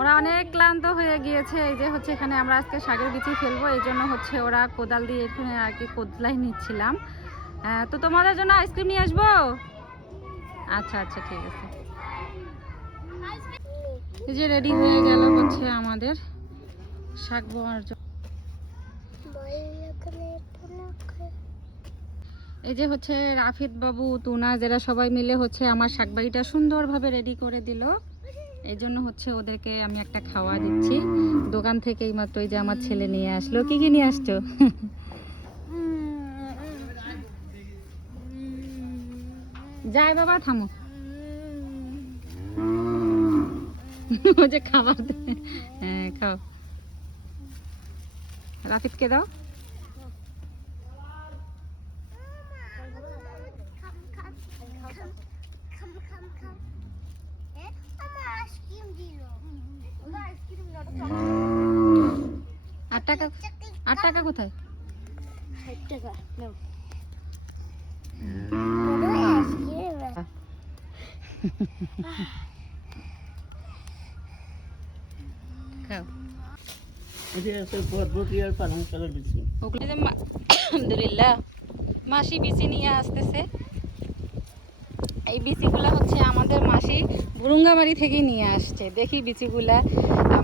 ওরা অনেক ক্লান্ত হয়ে গিয়েছে। এই যে হচ্ছে এখানে আমরা আজকে শাকের বিচি ফেলবো, এই জন্য হচ্ছে ওরা কোদাল দিয়ে এখানে আর কি কোদলাই নিচ্ছিলাম। তো তোমাদের জন্য আইসক্রিম নিয়ে আসবো? আচ্ছা আচ্ছা ঠিক আছে। এই যে রেডি হয়ে গেল হচ্ছে আমাদের শাক বোয়ার জন্য। এই যে হচ্ছে রাফিদ বাবু, তুনা, যারা সবাই মিলে হচ্ছে আমার শাকবাড়িটা সুন্দরভাবে রেডি করে দিল। এই জন্য হচ্ছে ওদেরকে আমি একটা খাওয়া দিচ্ছি দোকান থেকে। এই মাত্র এই যে আমার ছেলে নিয়ে আসলো। কি কি নিয়ে আসছো? যাই বাবা থামো। ও যে খাবার দেয়। হ্যাঁ খাও। রাফিদকে দাও। আট টাকা কোথায়? 60 টাকা নাও। খাও। আলহামদুলিল্লাহ মাসি বিচি নিয়ে আসতেছে। এই বিচিগুলা হচ্ছে আমাদের মাসি বুরুঙ্গামারি থেকে নিয়ে আসছে। দেখি বিচিগুলা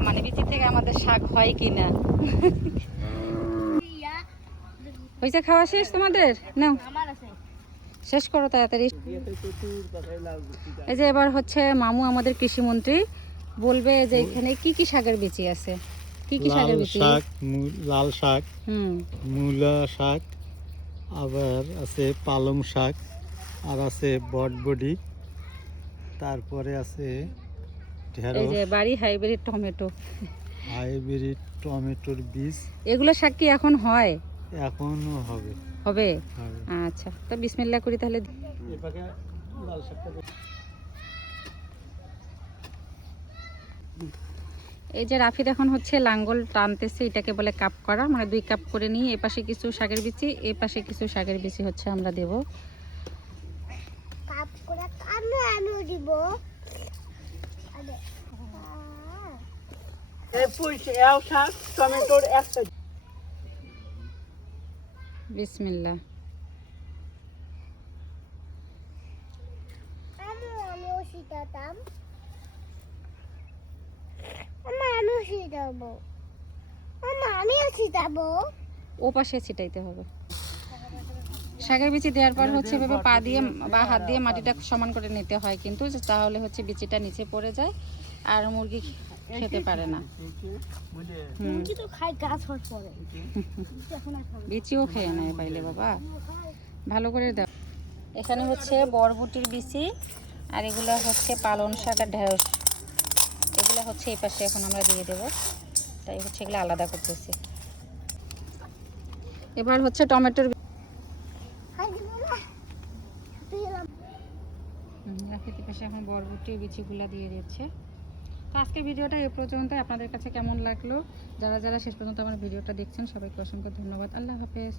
মানে বিচি থেকে আমাদের শাক হয় কিনা। হয়েছে খাওয়া শেষ তোমাদের? নাও শেষ করো তাড়াতাড়ি। এই যে এবার হচ্ছে মামু আমাদের কৃষিমন্ত্রী বলবে যে এখানে কি কি শাকের বিচি আছে। কি কি শাকের বিচি? লাল শাক, মূলা শাক, আবার আছে পালং শাক, আর আছে বটবডি, তারপরে আছে এই যে বাড়ি হাইব্রিড টমেটো, হাইব্রিড টমেটোর বীজ। এগুলো শাক কি এখন হয়? এখনো হবে। হবে? আচ্ছা তো বিসমিল্লাহ করি তাহলে। এই যে রাফিদ এখন হচ্ছে লাঙ্গল টানতেছে, এটাকে বলে কাপ করা, মানে 2 কাপ করে নিয়ে এ পাশে কিছু শাকের বিচি, এ পাশে কিছু শাকের বিচি হচ্ছে আমরা দেব। কাপ করে আমি দিব। বিসমিল্লাহ। আমিও শিখাতাম। আমিও শিখাবো। ও পাশে ছিটাইতে হবে। শাকের বিচি দেওয়ার পর হচ্ছে এভাবে পা দিয়ে বা হাত দিয়ে মাটিটা সমান করে নিতে হয়, কিন্তু তাহলে হচ্ছে বিচিটা নিচে পড়ে যায় আর মুরগি খেতে পারে না। বিচিও খেয়ে নেয় পাইলে বাবা। ভালো করে দাও। এখানে হচ্ছে বরবটির বিচি, আর এগুলো হচ্ছে পালং শাক আর ঢেঁড়স। এগুলো হচ্ছে এই পাশে এখন আমরা দিয়ে দেবো, তাই হচ্ছে এগুলো আলাদা করতেছি। এবার হচ্ছে টমেটোর রাফিদের পাশে এখন বরবটি বিচিগুলা দিয়ে দিচ্ছে। তো আজকের ভিডিওটা এ পর্যন্ত। আপনাদের কাছে কেমন লাগলো? যারা যারা শেষ পর্যন্ত আমার ভিডিওটা দেখছেন সবাইকে অসংখ্য ধন্যবাদ। আল্লাহ হাফেজ।